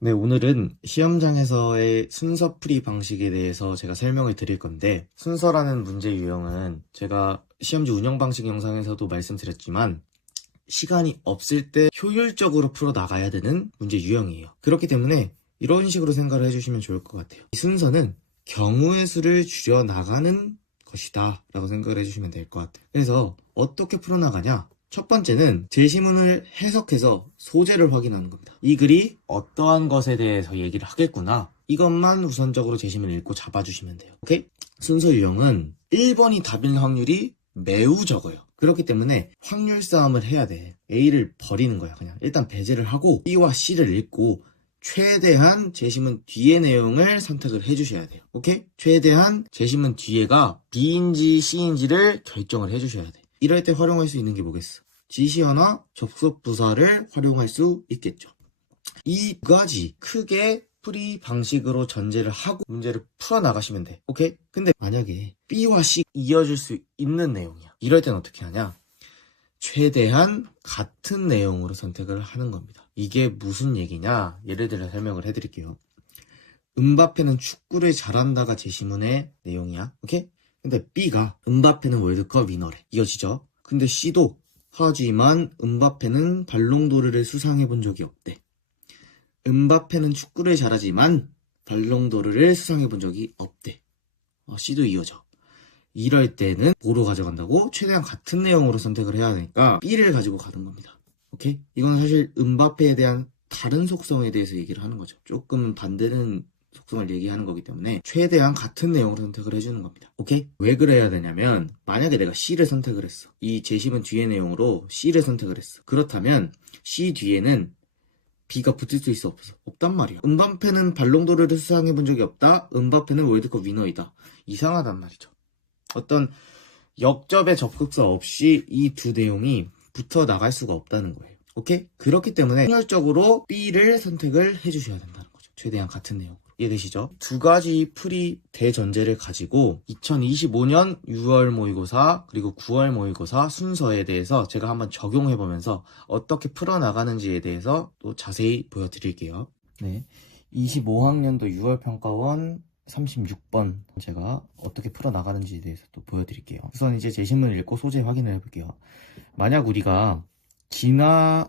네, 오늘은 시험장에서의 순서 풀이 방식에 대해서 제가 설명을 드릴 건데, 순서라는 문제 유형은 제가 시험지 운영 방식 영상에서도 말씀드렸지만, 시간이 없을 때 효율적으로 풀어 나가야 되는 문제 유형이에요. 그렇기 때문에 이런 식으로 생각을 해주시면 좋을 것 같아요. 이 순서는 경우의 수를 줄여 나가는 것이다 라고 생각을 해주시면 될 것 같아요. 그래서 어떻게 풀어나가냐? 첫 번째는 제시문을 해석해서 소재를 확인하는 겁니다. 이 글이 어떠한 것에 대해서 얘기를 하겠구나, 이것만 우선적으로 제시문을 읽고 잡아주시면 돼요. 오케이? 순서 유형은 1번이 답일 확률이 매우 적어요. 그렇기 때문에 확률 싸움을 해야 돼. A를 버리는 거야. 그냥 일단 배제를 하고 B와 C를 읽고 최대한 제시문 뒤의 내용을 선택을 해주셔야 돼요. 오케이? 최대한 제시문 뒤에가 B인지 C인지를 결정을 해주셔야 돼. 이럴 때 활용할 수 있는 게 뭐겠어? 지시어나 접속 부사를 활용할 수 있겠죠. 이 두 가지 크게 풀이 방식으로 전제를 하고 문제를 풀어나가시면 돼. 오케이? 근데 만약에 B와 C 이어질 수 있는 내용이야. 이럴 땐 어떻게 하냐? 최대한 같은 내용으로 선택을 하는 겁니다. 이게 무슨 얘기냐? 예를 들어 설명을 해드릴게요. 음바페는 축구를 잘한다가 제시문의 내용이야. 오케이? 근데 B가 음바페는 월드컵 위너래. 이어지죠? 근데 C도 하지만 음바페는 발롱도르를 수상해 본 적이 없대. 음바페는 축구를 잘하지만 발롱도르를 수상해 본 적이 없대. C도 이어져. 이럴 때는 뭐로 가져간다고? 최대한 같은 내용으로 선택을 해야 하니까 B를 가지고 가는 겁니다. 오케이? 이건 사실 음바페에 대한 다른 속성에 대해서 얘기를 하는 거죠. 조금 반대는 속성을 얘기하는 거기 때문에 최대한 같은 내용으로 선택을 해주는 겁니다. 오케이? 왜 그래야 되냐면 만약에 내가 C를 선택을 했어. 이 제시문 뒤의 내용으로 C를 선택을 했어. 그렇다면 C 뒤에는 B가 붙을 수 있어 없어? 없단 말이야. 음바페는 발롱도르를 수상해 본 적이 없다. 음바페는 월드컵 위너이다. 이상하단 말이죠. 어떤 역접의 접속사 없이 이 두 내용이 붙어 나갈 수가 없다는 거예요. 오케이? 그렇기 때문에 확률적으로 B를 선택을 해주셔야 된다는 거죠. 최대한 같은 내용으로. 이해되시죠? 두 가지 풀이 대전제를 가지고 2025년 6월 모의고사 그리고 9월 모의고사 순서에 대해서 제가 한번 적용해보면서 어떻게 풀어나가는지에 대해서 또 자세히 보여드릴게요. 네, 25학년도 6월 평가원 36번 제가 어떻게 풀어나가는지에 대해서 또 보여드릴게요. 우선 이제 제시문을 읽고 소재 확인을 해볼게요. 만약 우리가 진화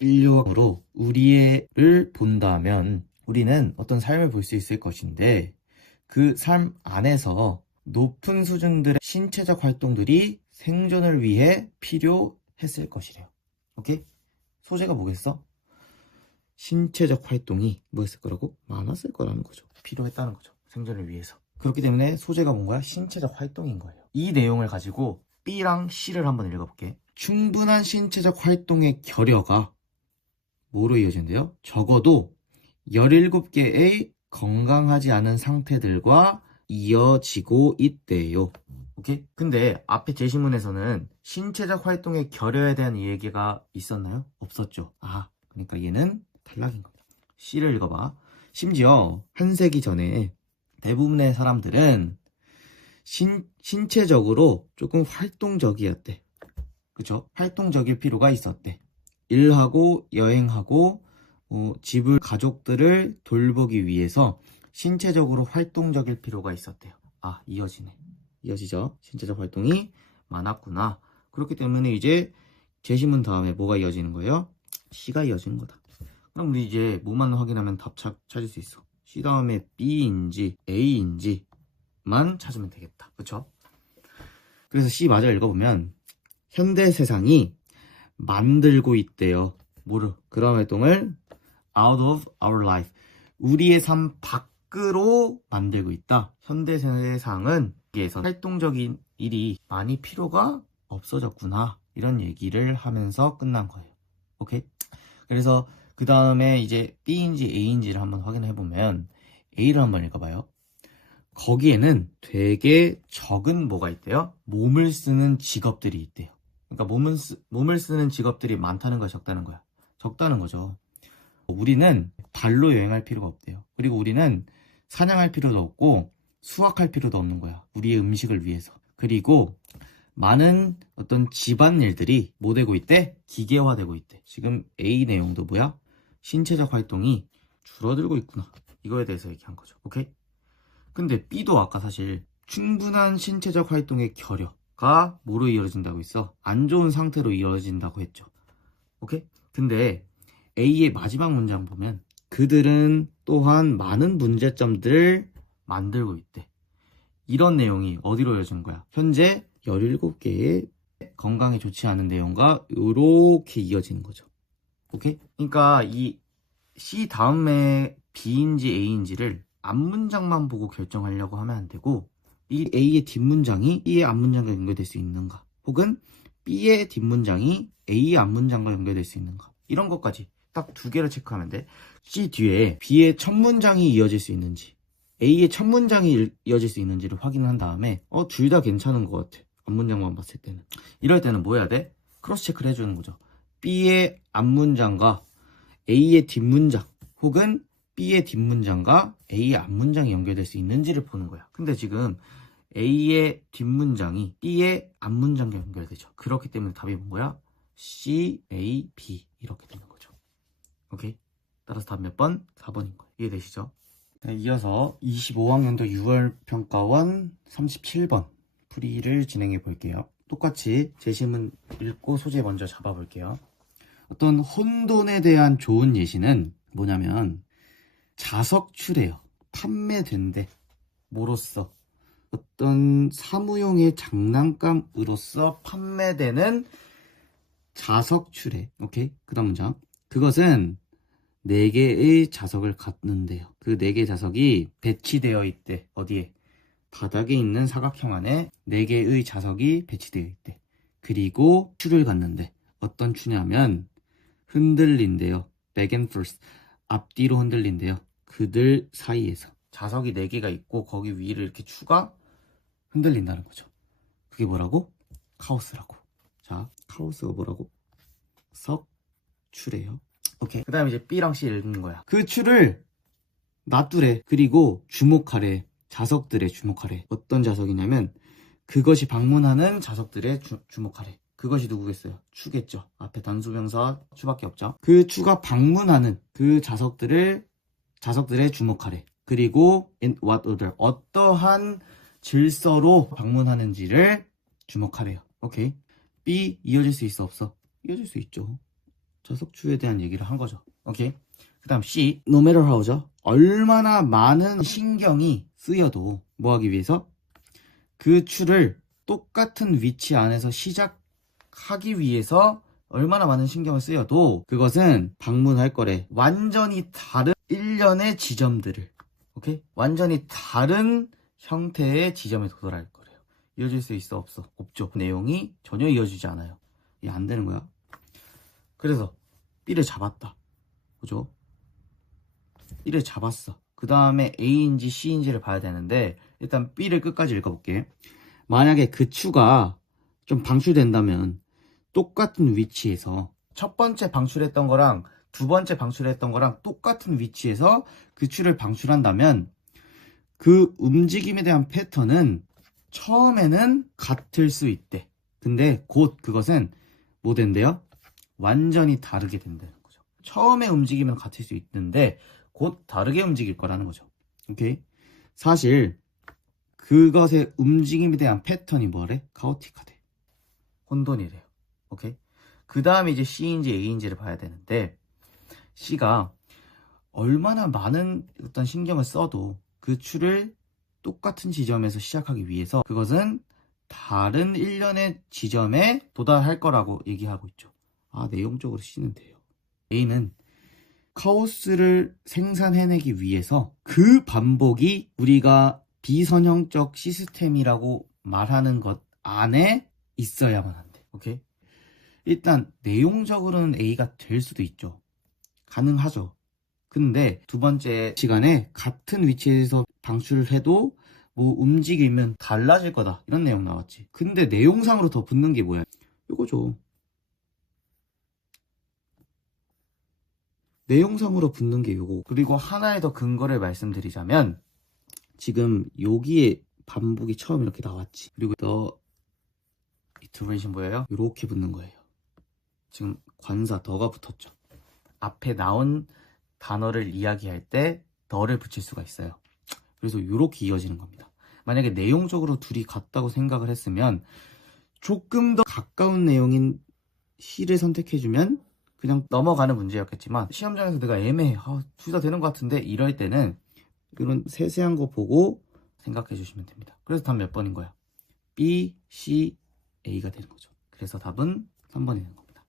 인류학으로 우리를 본다면 우리는 어떤 삶을 볼 수 있을 것인데 그 삶 안에서 높은 수준들의 신체적 활동들이 생존을 위해 필요했을 것이래요. 오케이? 소재가 뭐겠어? 신체적 활동이 뭐였을 거라고? 많았을 거라는 거죠. 필요했다는 거죠. 생존을 위해서. 그렇기 때문에 소재가 뭔가요? 신체적 활동인 거예요. 이 내용을 가지고 B랑 C를 한번 읽어볼게. 충분한 신체적 활동의 결여가 뭐로 이어진대요? 적어도 17개의 건강하지 않은 상태들과 이어지고 있대요. 오케이? 근데 앞에 제시문에서는 신체적 활동의 결여에 대한 얘기가 있었나요? 없었죠. 그러니까 얘는 탈락인 겁니다. C를 읽어봐. 심지어 한 세기 전에 대부분의 사람들은 신체적으로 조금 활동적이었대. 그쵸? 활동적일 필요가 있었대. 일하고 여행하고 집을 가족들을 돌보기 위해서 신체적으로 활동적일 필요가 있었대요. 이어지네. 이어지죠? 신체적 활동이 많았구나. 그렇기 때문에 이제 제시문 다음에 뭐가 이어지는 거예요? C가 이어지는 거다. 그럼 우리 이제 뭐만 확인하면 답 찾을 수 있어. C 다음에 B인지 A인지만 찾으면 되겠다. 그쵸? 그래서 C 마저 읽어보면 현대 세상이 만들고 있대요. 뭐를? 그런 활동을 out of our life. 우리의 삶 밖으로 만들고 있다. 현대 세상은 여기에서 활동적인 일이 많이 필요가 없어졌구나. 이런 얘기를 하면서 끝난 거예요. 오케이? 그래서 그 다음에 이제 B인지 A인지를 한번 확인해보면 A를 한번 읽어봐요. 거기에는 되게 적은 뭐가 있대요? 몸을 쓰는 직업들이 있대요. 그러니까 몸을 쓰는 직업들이 많다는 거야, 적다는 거야? 적다는 거죠. 우리는 발로 여행할 필요가 없대요. 그리고 우리는 사냥할 필요도 없고 수확할 필요도 없는 거야. 우리의 음식을 위해서. 그리고 많은 어떤 집안일들이 뭐 되고 있대? 기계화되고 있대. 지금 A 내용도 뭐야? 신체적 활동이 줄어들고 있구나. 이거에 대해서 얘기한 거죠. 오케이? 근데 B도 아까 사실 충분한 신체적 활동의 결여가 뭐로 이루어진다고 했어? 안 좋은 상태로 이루어진다고 했죠. 오케이? 근데 A의 마지막 문장 보면 그들은 또한 많은 문제점들을 만들고 있대. 이런 내용이 어디로 이어진 거야? 현재 17개의 건강에 좋지 않은 내용과 이렇게 이어지는 거죠. 오케이? 그러니까 이 C 다음에 B인지 A인지를 앞문장만 보고 결정하려고 하면 안 되고 이 A의 뒷문장이 B의 앞문장과 연결될 수 있는가, 혹은 B의 뒷문장이 A의 앞문장과 연결될 수 있는가, 이런 것까지 딱 2개를 체크하면 돼. C 뒤에 B의 첫 문장이 이어질 수 있는지, A의 첫 문장이 이어질 수 있는지를 확인한 다음에 둘 다 괜찮은 것 같아. 앞문장만 봤을 때는. 이럴 때는 뭐 해야 돼? 크로스 체크를 해주는 거죠. B의 앞문장과 A의 뒷문장, 혹은 B의 뒷문장과 A의 앞문장이 연결될 수 있는지를 보는 거야. 근데 지금 A의 뒷문장이 B의 앞문장과 연결되죠. 그렇기 때문에 답이 뭔 거야? C, A, B 이렇게 되는 거죠. 오케이? 따라서 답 몇 번? 4번인 거예요. 이해되시죠? 네, 이어서 25학년도 6월 평가원 37번 풀이를 진행해 볼게요. 똑같이 제시문 읽고 소재 먼저 잡아볼게요. 어떤 혼돈에 대한 좋은 예시는 뭐냐면 자석출해요. 판매된대. 뭐로써? 어떤 사무용의 장난감으로서 판매되는 자석출해. 오케이? 그 다음 문장. 그것은 4개의 자석을 갖는데요. 그 4개의 자석이 배치되어 있대. 어디에? 바닥에 있는 사각형 안에 4개의 자석이 배치되어 있대. 그리고 추를 갖는데 어떤 추냐면 흔들린대요. back and forth. 앞뒤로 흔들린대요. 그들 사이에서. 자석이 4개가 있고 거기 위를 이렇게 추가 흔들린다는 거죠. 그게 뭐라고? 카오스라고. 자, 카오스가 뭐라고? 석추래요. 오케이. 그 다음에 이제 B랑 C 읽는 거야. 그 추를 놔두래. 그리고 주목하래. 자석들에 주목하래. 어떤 자석이냐면 그것이 방문하는 자석들에 주목하래. 그것이 누구겠어요? 추겠죠. 앞에 단수명사 추밖에 없죠. 그 추가 방문하는 그 자석들에 주목하래. 그리고 in what order, 어떠한 질서로 방문하는지를 주목하래요. 오케이. B 이어질 수 있어 없어? 이어질 수 있죠. 자석추에 대한 얘기를 한 거죠. 오케이. 그 다음 C, no matter how죠. 얼마나 많은 신경이 쓰여도 뭐 하기 위해서? 그 추를 똑같은 위치 안에서 시작하기 위해서 얼마나 많은 신경을 쓰여도 그것은 방문할 거래. 완전히 다른 일련의 지점들을, 오케이? 완전히 다른 형태의 지점에 도달할 거래요. 이어질 수 있어 없어? 없죠. 내용이 전혀 이어지지 않아요. 이게 안 되는 거야. 그래서 B를 잡았다. 그죠? B를 잡았어. 그 다음에 A인지 C인지를 봐야 되는데 일단 B를 끝까지 읽어볼게. 만약에 그 추가 좀 방출된다면 똑같은 위치에서 첫 번째 방출했던 거랑 두 번째 방출했던 거랑 똑같은 위치에서 그 추를 방출한다면 그 움직임에 대한 패턴은 처음에는 같을 수 있대. 근데 곧 그것은 뭐 된대요? 완전히 다르게 된다는 거죠. 처음에 움직이면 같을 수 있는데 곧 다르게 움직일 거라는 거죠. 오케이? 사실 그것의 움직임에 대한 패턴이 뭐래? 카오틱하대. 혼돈이래요. 오케이? 그 다음에 이제 C인지 A인지를 봐야 되는데 C가 얼마나 많은 어떤 신경을 써도 그 추를 똑같은 지점에서 시작하기 위해서 그것은 다른 일련의 지점에 도달할 거라고 얘기하고 있죠. 아, 내용적으로 C는 돼요. A는 카오스를 생산해내기 위해서 그 반복이 우리가 비선형적 시스템이라고 말하는 것 안에 있어야만 한대. 오케이? 일단 내용적으로는 A가 될 수도 있죠. 가능하죠. 근데 두 번째 시간에 같은 위치에서 방출을 해도 뭐 움직이면 달라질 거다. 이런 내용 나왔지. 근데 내용상으로 더 붙는 게 뭐야? 이거죠. 내용상으로 붙는 게 요거. 그리고 하나의 더 근거를 말씀드리자면 지금 여기에 반복이 처음 이렇게 나왔지. 그리고 더 이터레이션 뭐예요? 이렇게 붙는 거예요. 지금 관사 더가 붙었죠. 앞에 나온 단어를 이야기할 때 더를 붙일 수가 있어요. 그래서 이렇게 이어지는 겁니다. 만약에 내용적으로 둘이 같다고 생각을 했으면 조금 더 가까운 내용인 he를 선택해주면 그냥 넘어가는 문제였겠지만 시험장에서 내가 애매해, 둘 다 되는 것 같은데 이럴 때는 이런 세세한 거 보고 생각해 주시면 됩니다. 그래서 답 몇 번인 거야? B, C, A가 되는 거죠. 그래서 답은 3번이 되는 겁니다.